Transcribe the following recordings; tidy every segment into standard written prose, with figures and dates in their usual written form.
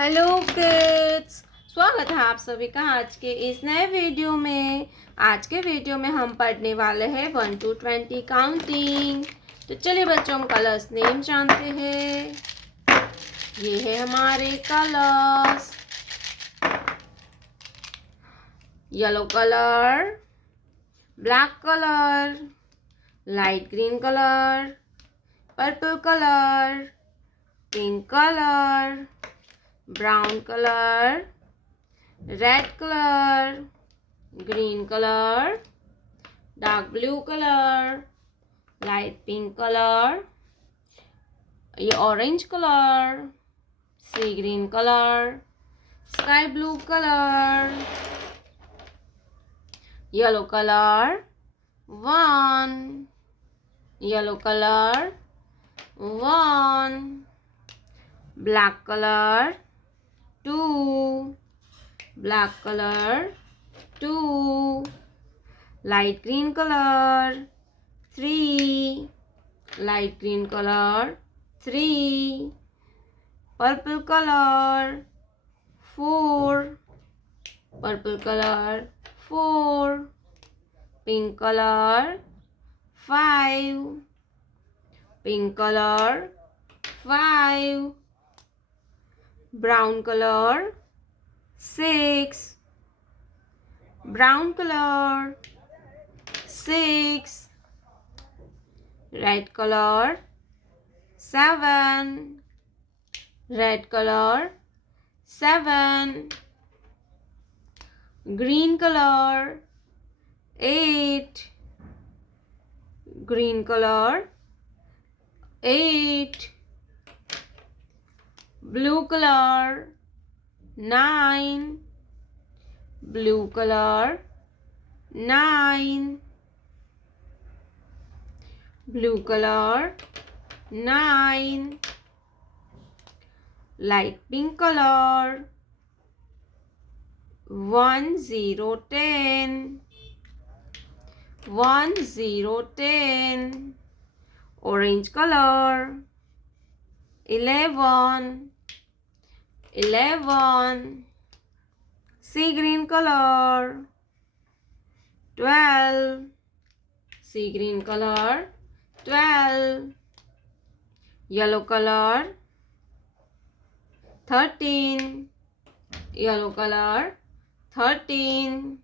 Hello kids, स्वागत है आप सभी का आज के इस नए वीडियो में। आज के वीडियो में हम पढ़ने वाले हैं 1 to 20 काउंटिंग। तो चलिए बच्चों, हम कलर्स नेम जानते हैं। ये है हमारे colours. Yellow colour, black colour, light green colour, purple colour, pink colour, brown color, red color, green color, dark blue color, light pink color, ये orange color, sea green color, sky blue color, yellow color, 1, yellow color, 1, black color, 2, black color, 2, light green color, 3, light green color, 3, purple color, 4, purple color, 4, pink color, 5, pink color, 5, brown color, 6, brown color, 6, red color, 7, red color, 7, green color, 8, green color, 8, blue color, 9, blue color, 9, blue color, 9, light pink color, 1 0 10, 1 0 10, orange color, 11, 11, sea green color, 12, sea green color, 12, yellow color, 13, yellow color, 13,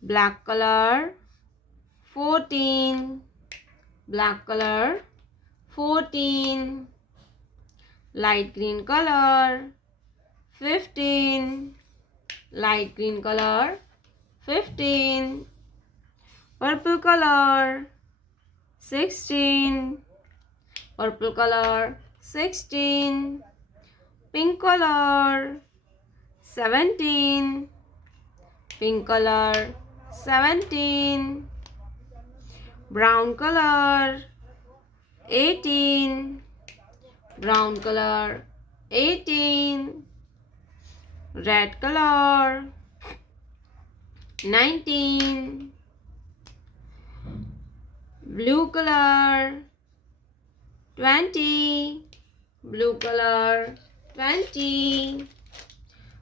black color, 14, black color, 14, light green color, 15, light green color, 15, purple color, 16, purple color, 16, pink color, 17, pink color, 17, brown color, 18, brown color, 18, red color, 19, blue color, 20, blue color, 20,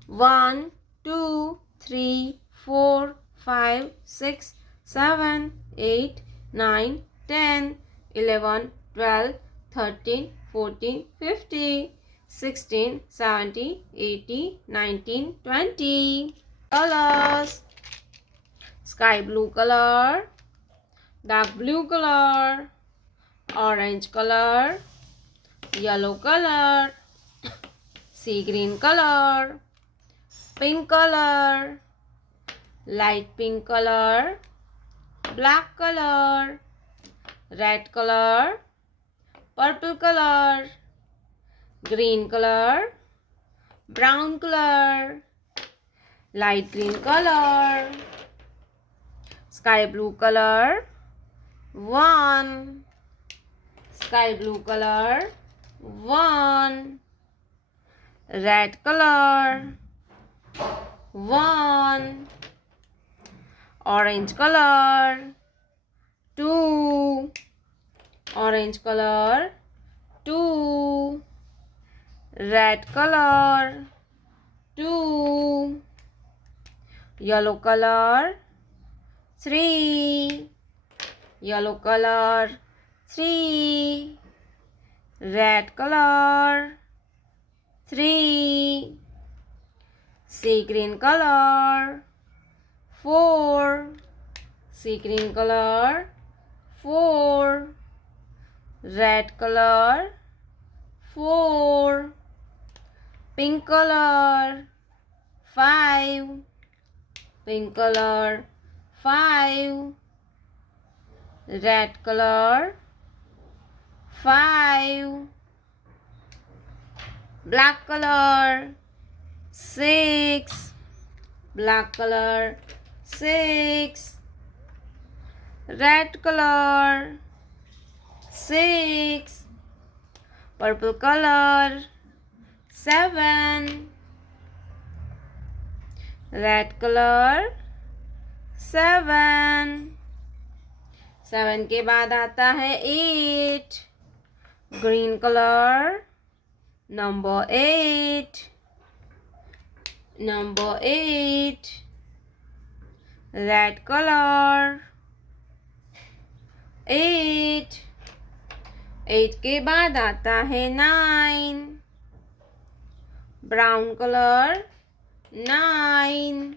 1, 2, 3, 4, 5, 6, 7, 8, 9, 10, 11, 12, 13, 14, 15, 16, 17, 18, 19, 20. Colors: sky blue color, dark blue color, orange color, yellow color, sea green color, pink color, light pink color, black color, red color, purple color, green color, brown color, light green color, sky blue color, 1, sky blue color, 1, red color, 1, orange color, 2, orange color, 2, Red color. 2. Yellow color. 3. Yellow color. 3. Red color. 3. Sea green color. 4. Sea green color. 4. Red color. 4. Pink color. 5. Pink color. 5. Red color. 5. Black color. 6. Black color. 6. Red color. 6. Purple color. 7. Red color. 7. 7 के बाद आता है 8. Green colour. Number 8. Number 8. Red colour. 8. 8 के बाद आता है 9. Brown colour. 9.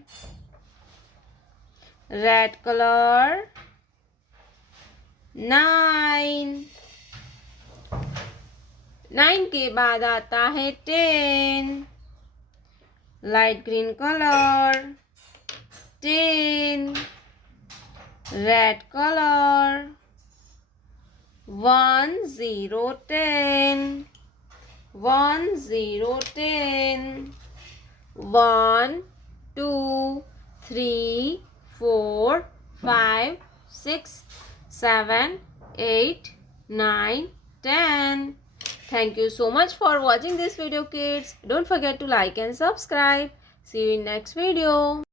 Red colour. 9. 9 के बाद आता है 10. Light green colour. 10. Red colour. 1 0 10. 1 0 10. 1 2 3 4 5 6 7 8 9 10. Thank you so much for watching this video, kids. Don't forget to like and subscribe. See you in next video.